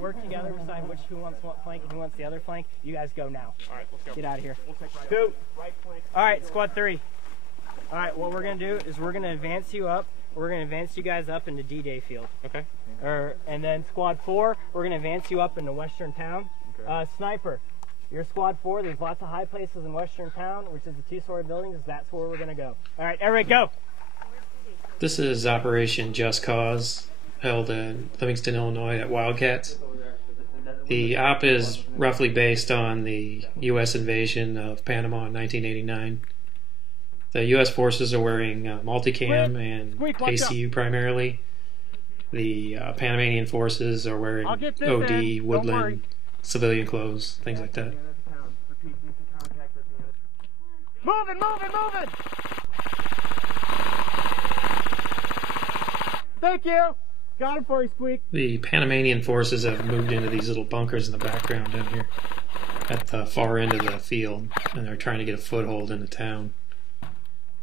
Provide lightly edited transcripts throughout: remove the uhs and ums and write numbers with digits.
work together, decide who wants what flank and who wants the other flank. You guys go now. All right, let's go. Get out of here. We'll take right 2. Right flank. All right, squad 3. All right, what we're gonna do is we're gonna advance you up. We're gonna advance you guys up into D-Day field. Okay. And then squad 4, we're gonna advance you up into Western Town. Okay. Sniper, you're squad 4. There's lots of high places in Western Town, which is the 2-story buildings. That's where we're gonna go. All right, everybody, go. This is Operation Just Cause, held in Livingston, Illinois at WildCat. The op is roughly based on the U.S. invasion of Panama in 1989. The U.S. forces are wearing multicam and ACU primarily. The Panamanian forces are wearing OD, woodland, civilian clothes, things like that. Moving, moving, moving! Thank you! Got him for you, Squeak. The Panamanian forces have moved into these little bunkers in the background down here at the far end of the field, and they're trying to get a foothold in the town.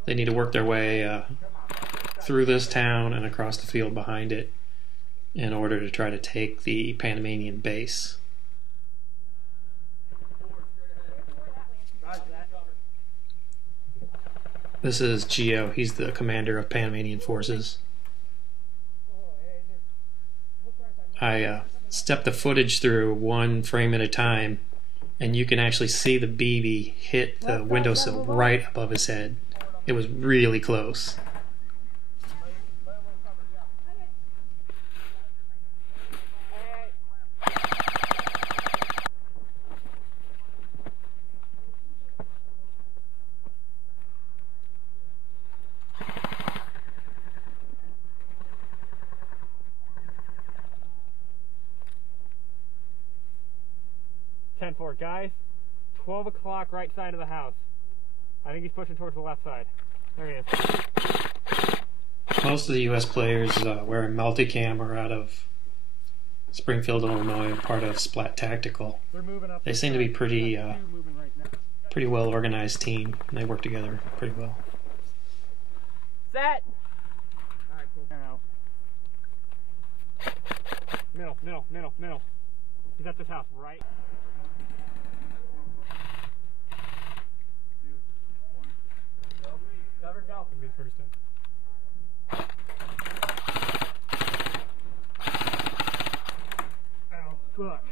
They need to work their way through this town and across the field behind it in order to try to take the Panamanian base. This is Gio. He's the commander of Panamanian forces. I stepped the footage through one frame at a time, and you can actually see the BB hit the windowsill right above his head. It was really close. Guys, 12 o'clock right side of the house. I think he's pushing towards the left side. There he is. Most of the U.S. players wearing multicam are out of Springfield, Illinois, part of Splattactical. They seem to be pretty well organized team, and they work together pretty well. Set! Alright, cool. Middle. He's at this house, right? Cover, go. Mid first in. Oh, fuck.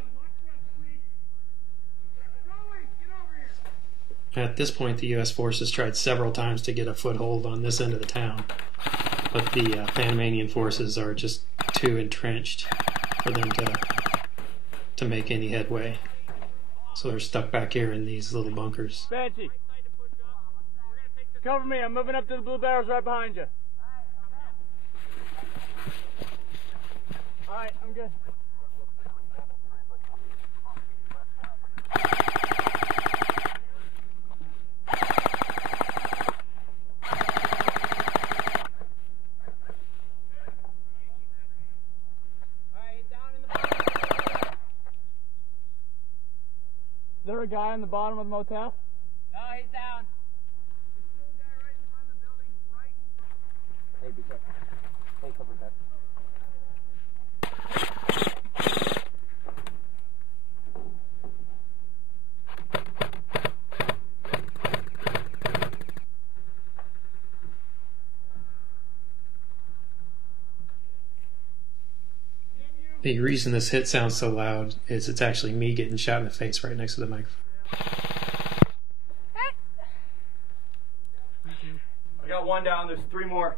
At this point, the U.S. forces tried several times to get a foothold on this end of the town, but the Panamanian forces are just too entrenched for them to make any headway. So they're stuck back here in these little bunkers. Banshee, cover me. I'm moving up to the blue barrels right behind you. All right, I'm good. Is there a guy on the bottom of the motel? No, he's down. There's still a guy right in front of the building, right in front. Hey, be careful. Hey, cover that. The reason this hit sounds so loud is it's actually me getting shot in the face right next to the microphone. I got one down, there's 3 more.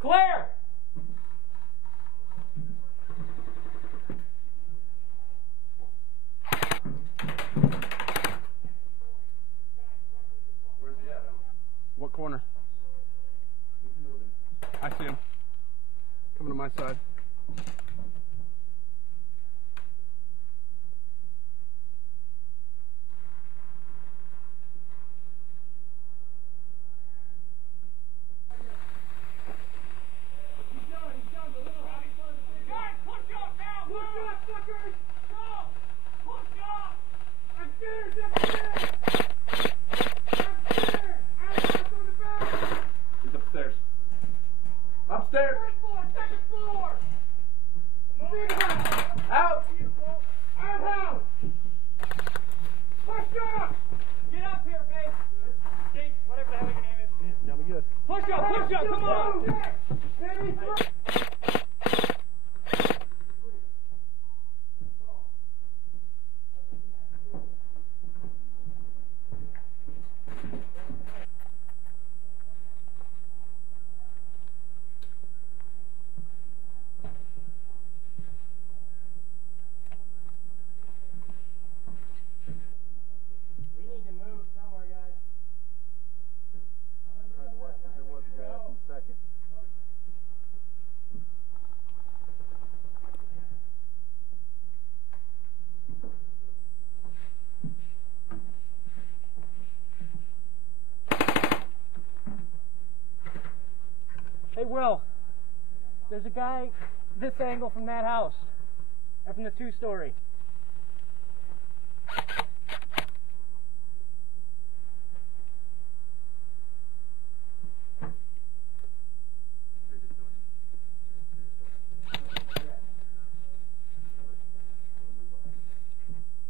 Claire! Where's he at? What corner? He's moving. I see him. Coming to my side. Upstairs. Second floor. Big house. Out. Outhouse. Push up. Get up here, babe. Jake, whatever the hell your name is. Yeah, that'll be good. Push up, come on. Baby, hey, Will, there's a guy this angle from that house, or from the two-story.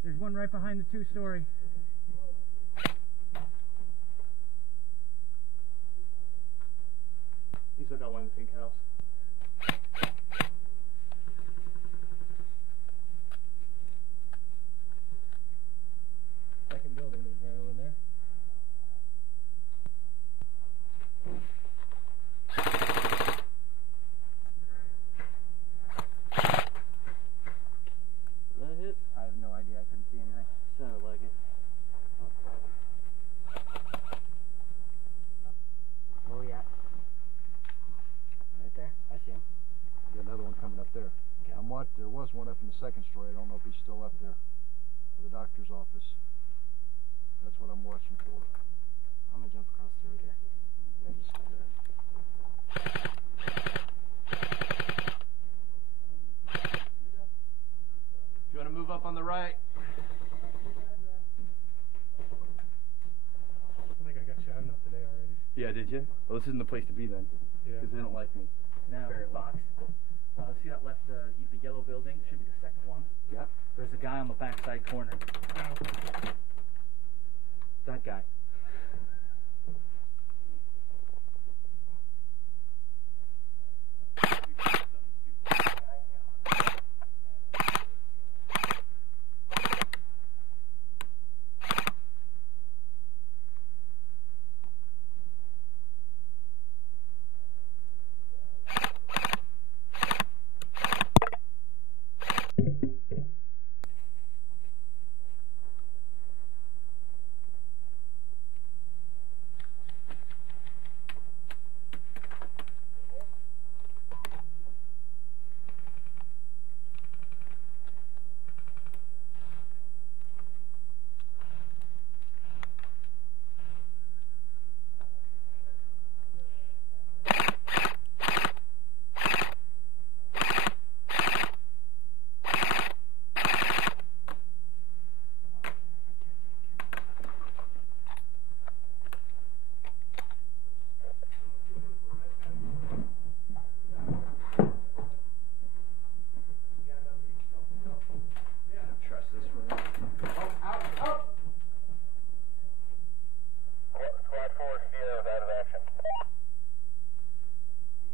There's one right behind the two-story. You still got one in the pink house. Second building, there's right over there. Is that a hit? I have no idea. I couldn't see anything. Sounded like it. Oh yeah. Right there. I see him. Got another one coming up there. Okay. There was one up in the second story. I don't know if he's still up there. The doctor's office. That's what I'm watching for. I'm gonna jump across the road here. Yeah, he's still there. If you want to move up on the right. I think I got shot enough today already. Yeah, did you? Well, this isn't the place to be then. Yeah. Because they don't like me. Now, box. See that left, the yellow building? Should be the second one. Yeah. There's a guy on the backside corner. That guy.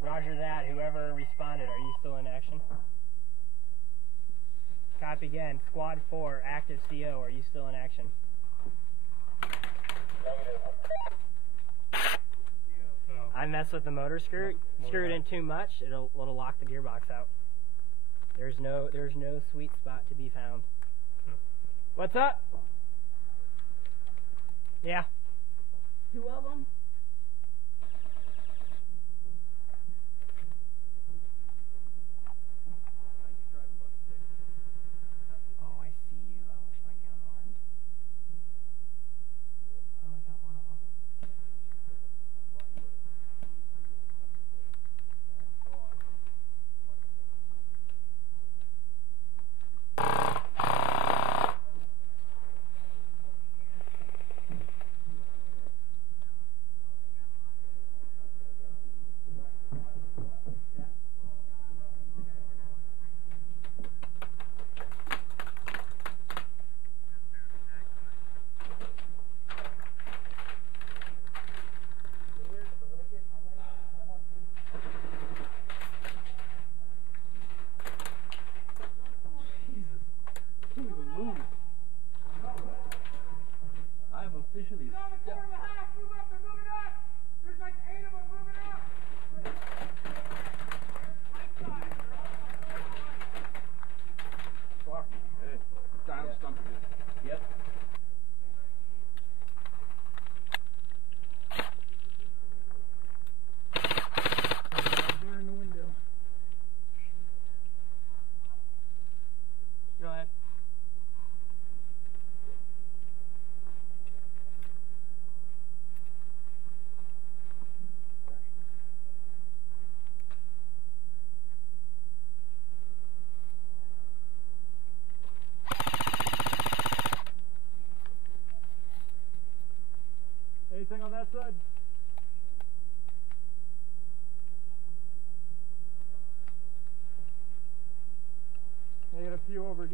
Roger that. Whoever responded, are you still in action? Copy again. Squad 4, active CO. Are you still in action? I messed with the motor skirt. Screwed in too much. It'll lock the gearbox out. There's no sweet spot to be found. What's up? Yeah. 2 of them? Oh, I see you. I wish my gun armed. Oh, I got one of them.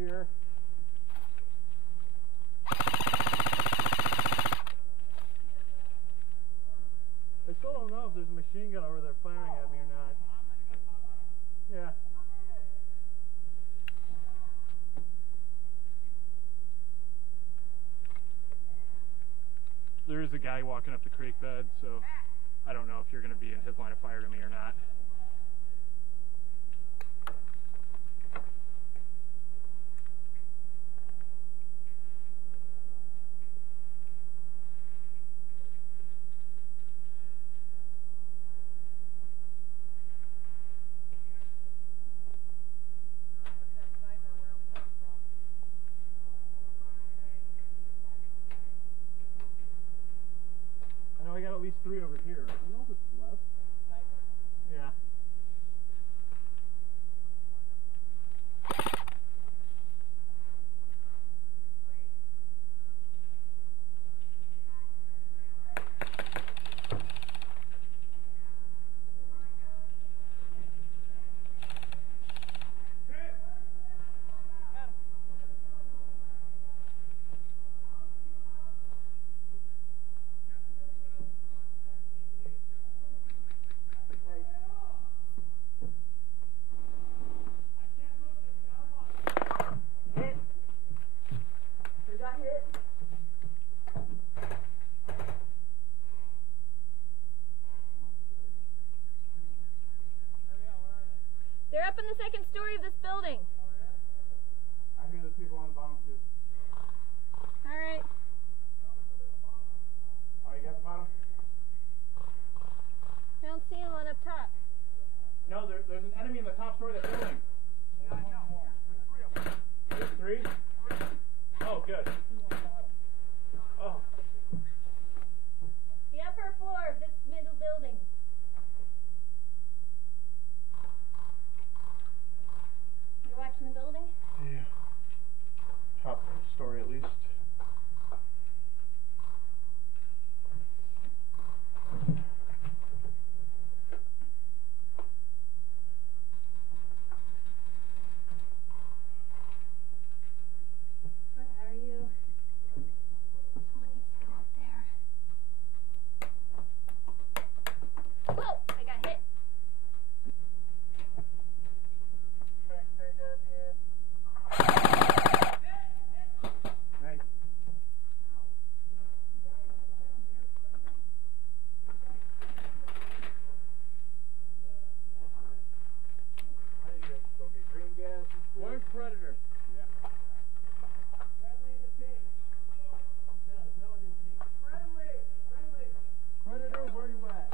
here. I still don't know if there's a machine gun over there firing at me or not. Yeah. There is a guy walking up the creek bed, so I don't know if you're going to be in his line of fire to me or not. I got at least 3 over here. You know what's left? Yeah. They're up in the second story of this building. I hear the people on the bottom too. All right. Oh, you got the bottom? I don't see anyone up top. No, there's an enemy in the top story of the building. Yeah, I know. There's 3 of them. There's 3? Oh, good. Oh. The upper floor of this middle building. You watching the building? Yeah. Top story at least. Where are you? Someone needs to go up there. Whoa! I got hit. Nice. Where's Predator? Yeah. Predator, where you at?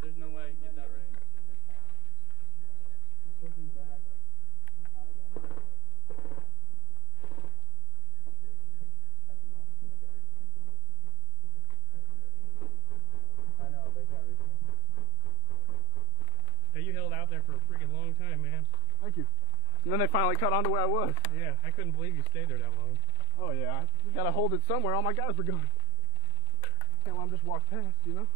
There's no way I can get that right. Something back. I know, they got it. Hey, you held out there for a freaking long time, man. Thank you. And then they finally caught on to where I was. Yeah, I couldn't believe you stayed there that long. Oh yeah, we gotta hold it somewhere. All my guys were going. Can't let them just walk past, you know?